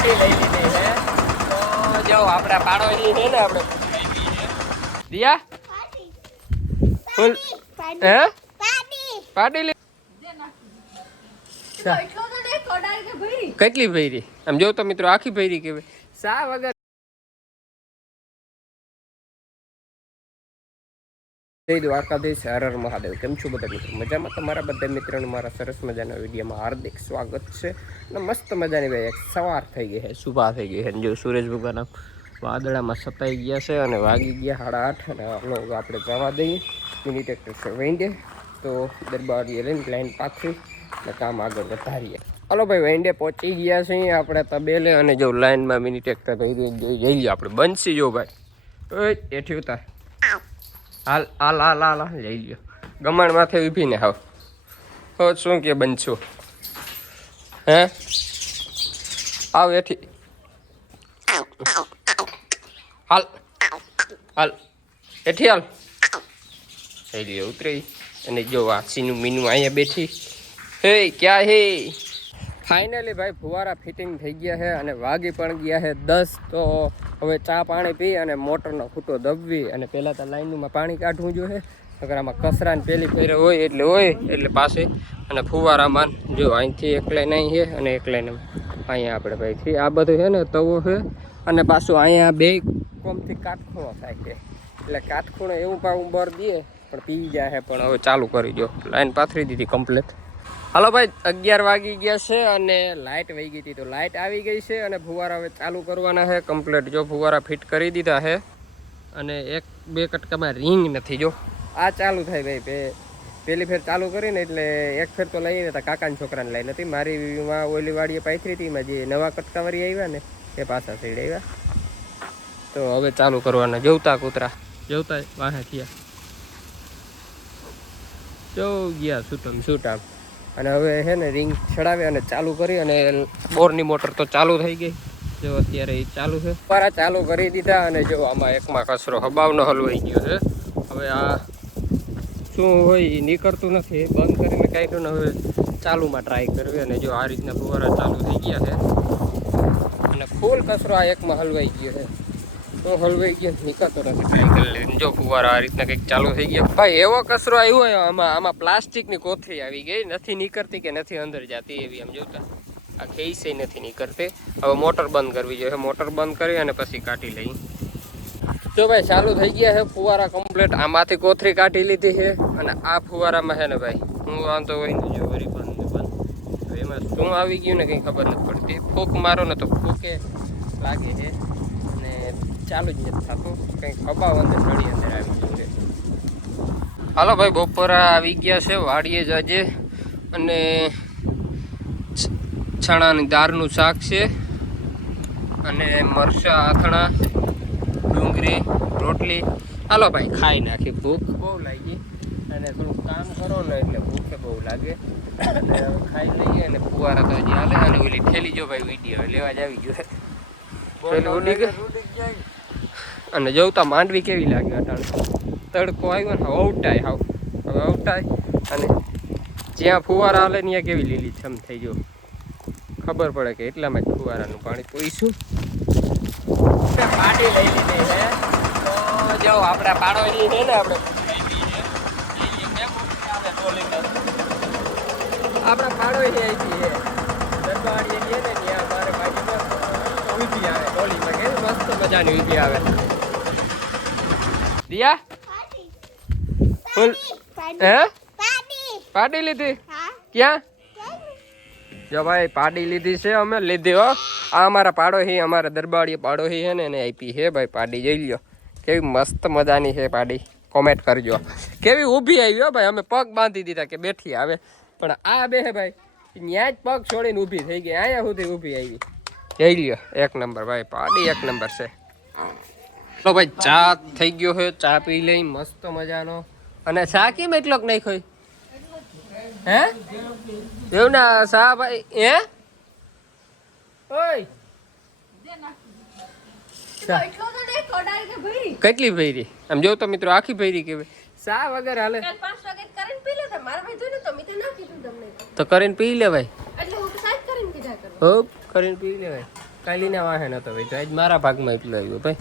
Party લઈ લીધી છે તો જો આપડા પાડોશી છે ને આપણે દિયા ફૂલ હે પાર્ટી લે કેટલી ભૈરી આમ જો તો મિત્રો આખી ભૈરી કેવાય સા વગર જય દ્વારકાધીશ હર હર મહાદેવ કેમ છો બધા મિત્રો મજામાં તમારા બધા મિત્રોને મારા સરસ મજાના વિડીયોમાં હાર્દિક સ્વાગત છે અને મસ્ત મજાની ભાઈ એક સવાર થઈ ગઈ છે સુબહ થઈ ગઈ છે જો સૂરજ ભગવાન વાદળામાં સતાઈ ગયા છે અને વાગી ગયા 8:30 અને આપણે જવા દઈએ મિની ટ્રેક્ટર છે વેંડે તો દરબારીએ લઈને લાઈન પાથરી અને કામ આગળ વધારીએ હાલો ભાઈ વેંડે પહોંચી ગયા છે આપણે તબેલે અને જો લાઈનમાં મિની ટ્રેક્ટર જઈ લ્યો આપણે બનશી જો ભાઈ એઠી ઉતાર હાલ હાલ હાલ હાલ હાલ લઈ લ્યો ગમણ માથે ઊભીને હાવ હો શું કે બનશું હે આવ એથી હાલ હાલ એથી હાલ લઈ લ્યો ઉતરી અને જો આ સીનું મીનું અહીંયા બેઠી હે ક્યાં હે ફાઇનલી ભાઈ ફુવારા ફિટિંગ થઈ ગયા છે અને વાગી પણ ગયા છે 10 તો હવે ચા પાણી પી અને મોટરનો ખૂટો દબવી અને પહેલાં તો લાઈનમાં પાણી કાઢવું જોઈએ નકર આમાં કચરાને પેલી ફેરે હોય એટલે પાસે અને ફુવારામાં જો અહીંથી એક લાઈન અહીં છે અને એક લાઈન અહીંયા આપણે ભાઈથી આ બધું છે ને તવો છે અને પાછું અહીંયા બે કોમથી કાટખૂણો થાય છે એટલે કાટખૂણો એવું પાવું બર દઈએ પણ પી જાય છે પણ હવે ચાલુ કરી દો લાઈન પાથરી દીધી કમ્પ્લીટ હાલો ભાઈ 11 વાગી ગયા છે અને લાઇટ વહી ગઈ હતી તો લાઇટ આવી ગઈ છે અને ફુવારા હવે ચાલુ કરવાના છે કમ્પ્લીટ જો ફુવારા ફિટ કરી દીધા છે અને 1-2 કટકામાં રિંગ નથી જો આ ચાલુ થાય ભાઈ પેલી ફેર ચાલુ કરીને એટલે એક ફેર તો લઈને હતા કાકાના છોકરાને લઈ નથી મારી ઓલી વાડીએ પાથરી હતી એમાં જે નવા કટકાવાળી આવ્યા ને એ પાછા સાઈડ આવ્યા તો હવે ચાલુ કરવાના જોવતા કૂતરા જોવતા વાહે થયા જો ગયા છૂટામ અને હવે છે ને રિંગ ચડાવે અને ચાલુ કરી અને બોરની મોટર તો ચાલુ થઈ ગઈ જો અત્યારે એ ચાલુ છે પારા ચાલુ કરી દીધા અને જો આમાં એકમાં કચરો હબાવનો હલવાઈ ગયો છે હવે આ શું હોય એ નીકળતું નથી બંધ કરીને કાઢ્યું ને હવે ચાલુમાં ટ્રાય કરવી અને જો આ રીતના ફુવારા ચાલુ થઈ ગયા છે અને ફૂલ કચરો આ એકમાં હલવાઈ ગયો છે તો હલવાઈ ગયો નીકળતો નથી ટ્રાય કરી લે જો ફુવારા આ રીતના કંઈક ચાલુ થઈ ગયા ભાઈ એવો કચરો આવ્યો હોય આમાં પ્લાસ્ટિકની કોથળી આવી ગઈ નથી નીકળતી કે નથી અંદર જતી એવી આમ જોતા આ ખેસે નથી નીકળતી હવે મોટર બંધ કરવી જોઈએ મોટર બંધ કરી અને પછી કાઢી લઈ જો ભાઈ ચાલુ થઈ ગયા છે ફુવારા કમ્પ્લીટ આમાંથી કોથળી કાઢી લીધી છે અને આ ફુવારામાં છે ને ભાઈ હું વાંધો હોય ને જો વરી બંધ એમાં શું આવી ગયું ને કંઈ ખબર નથી પડતી ફૂંક મારો ને તો ફૂંકે લાગે છે અને ચાલુ જ નથી થતું કંઈક ખબાવ અંદર ચડી અંદર આવી ગયું છે હાલો ભાઈ બપોરા આવી ગયા છે વાડીએ જ આજે અને ચણાની દાળનું શાક છે અને મરચાં આથણા ડુંગળી રોટલી હાલો ભાઈ ખાઈ નાખી ભૂખ બહુ લાગી અને થોડુંક કામ કરો ને એટલે ભૂખે બહુ લાગે અને ખાઈ લઈએ અને ફુવારા તો હજી હાલે અને ઓલી ઠેલી જો ભાઈ વિડીયો લેવા જ આવી ગયો પેલું ઉડી ગઈ અને જોતા માંડવી કેવી લાગે અટાણે તડકો આવ્યો ને અવટાય હાવ હવે અવટાય અને જ્યાં ફુવારા હાલે ત્યાં કેવી લીલી છમ થઈ ગયો ખબર પડે કે એટલામાં જ ફુવારાનું પાણી પીશું પાર્ટી લઈ લીધી છે તો જો આપણા પાડોશી છે ને આપણે આપણા પાડોશી આવી છે દરબારી છે ને ત્યાં મારે બાજુમાં ઊભી આવે ડોલીમાં કેવી મસ્ત મજાની ઊભી આવે દિયા ફૂલ હે પાડી લીધી ક્યાં જો ભાઈ પાડી લીધી છે અમે લીધી હો આ અમારા પાડોશી અમારા દરબારી પાડોશી છે ને એને આપી છે ભાઈ પાડી જોઈ લ્યો કેવી મસ્ત મજાની છે પાડી કોમેન્ટ કરજો કેવી ઊભી આવી હો ભાઈ અમે પગ બાંધી દીધા કે બેઠી આવે પણ આ બે હે ભાઈ ત્યાં જ પગ છોડીને ઊભી થઈ ગઈ અહીંયા સુધી ઊભી આવી જોઈ લ્યો એક નંબર ભાઈ પાડી એક નંબર છે તો ભાઈ ચા થઈ ગયો છે ચા પી લઈ મસ્ત મજાનો અને ચા કેમ એટલોક નહીં ખોઈ હે એવું ના સા ભાઈ હે ઓય કેટલી ભૈરી આમ જો તો મિત્રો આખી ભૈરી કેવાય સા વગર હાલે તો કરીને પી લેવાય હો કરીને પી લેવાય કાલીના વાહે નતો ભાઈ, તો આજ મારા ભાગમાં એટલો આવ્યો ભાઈ.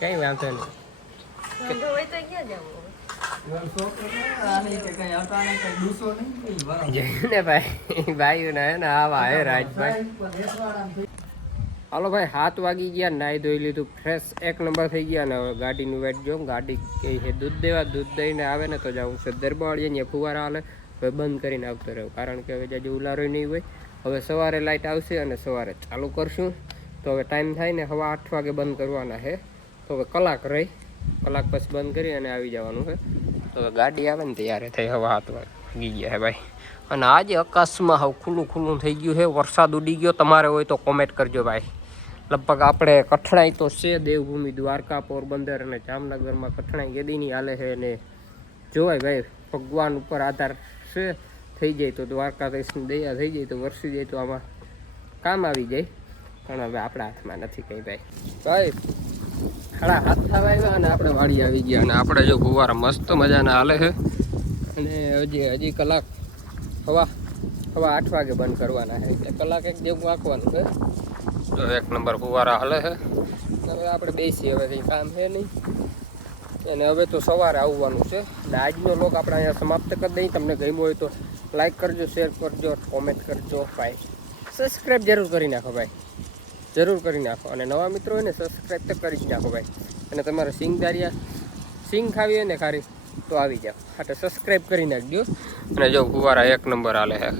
કઈ વાંધો નહીં ને ભાઈ. ભાઈ ને આવા હે રાજભાઈ. હાલો ભાઈ, 7 વાગી ગયા, નાહી ધોઈ લીધું, ફ્રેશ એક નંબર થઈ ગયા. ને હવે ગાડીનું વેટ જો, ગાડી કહે છે દૂધ દેવા, દૂધ દઈને આવે ને તો જાઉં છે દરબાળીએ ને ફુવારા હાલે. હવે બંધ કરીને આવતો રહ્યો, કારણ કે હવે જાજુ ઉલારો નહીં હોય. હવે સવારે લાઇટ આવશે અને સવારે ચાલુ કરશું. તો હવે ટાઈમ થાય ને 8:15 વાગે બંધ કરવાના છે. તો હવે કલાક રહી, કલાક પછી બંધ કરી અને આવી જવાનું છે. તો હવે ગાડી આવે ને ત્યારે થઈ 7:15 વાગી ગયા છે ભાઈ. અને આજે આકાશમાં હવે ખુલ્લું થઈ ગયું છે, વરસાદ ઉડી ગયો. તમારે હોય તો કોમેન્ટ કરજો ભાઈ. લગભગ આપણે કઠણાઈ તો છે, દેવભૂમિ દ્વારકા, પોરબંદર અને જામનગરમાં કઠણાઈ ગેદીની હાલે છે. અને જોવાય ભાઈ, ભગવાન ઉપર આધાર છે. થઈ જાય તો દ્વારકાધીશની દયા થઈ જાય તો વરસી જાય તો આમાં કામ આવી જાય. પણ હવે આપણા હાથમાં નથી કંઈ ભાઈ. 7:30 થવા આવ્યા અને આપણે વાડી આવી ગયા. અને આપણે જો ફુવારા મસ્ત મજાના હાલે છે. અને હજી કલાક 8:15 વાગે બંધ કરવાના છે, એટલે કલાક એક જેવું આંકવાનું છે. તો એક નંબર ફુવારા હાલે છે. હવે આપણે બેસી, હવે કંઈ કામ છે નહીં. અને હવે તો સવારે આવવાનું છે. એટલે આજનો લોક આપણે અહીંયા સમાપ્ત કરી દઈએ. તમને ગમ્યું હોય તો લાઈક કરજો, શેર કરજો, કોમેન્ટ કરજો ભાઈ. સબસ્ક્રાઈબ જરૂર કરી નાખો ભાઈ, જરૂર કરી નાખો. અને નવા મિત્રો હોય ને સબસ્ક્રાઈબ તો કરી જ નાખો ભાઈ. અને તમારે સિંગ ખાવી હોય ને ખારી તો આવી જાઓ, એટલે સબસ્ક્રાઈબ કરી નાખજો. અને જો ફુવારા એક નંબર હાલે છે.